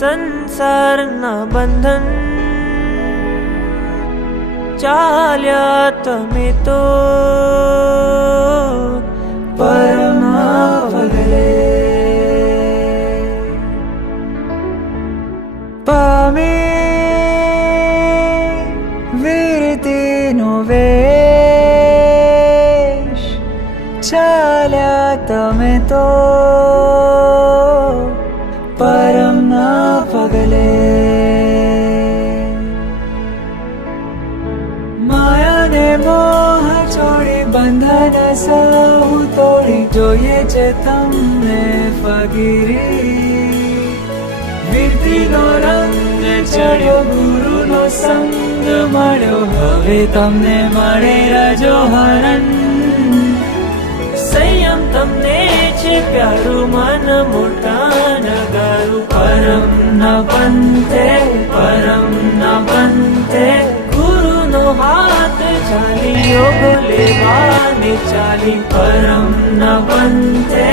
સંસારના બંધન ચાલ્યા તમે તો પરમના પગલે. પામે વીરતીનો વેશ ચાલ્યા તમે તો પરમના પગલે. માયાને મોહ છોડી બંધન સહુ તોડી જોઈએ છે તમને ફગીરી. વીરતીનો રંગ ચડ્યો ગુરુનો સંગ મળ્યો હવે તમને મળે રજો હરણ. સંયમ તમને છે પ્યારું મન મોટા નગારું પરમના પંથે ગુરુનો હાથ ચાલી યોગ લેવાની ચાલી પરમના પંથે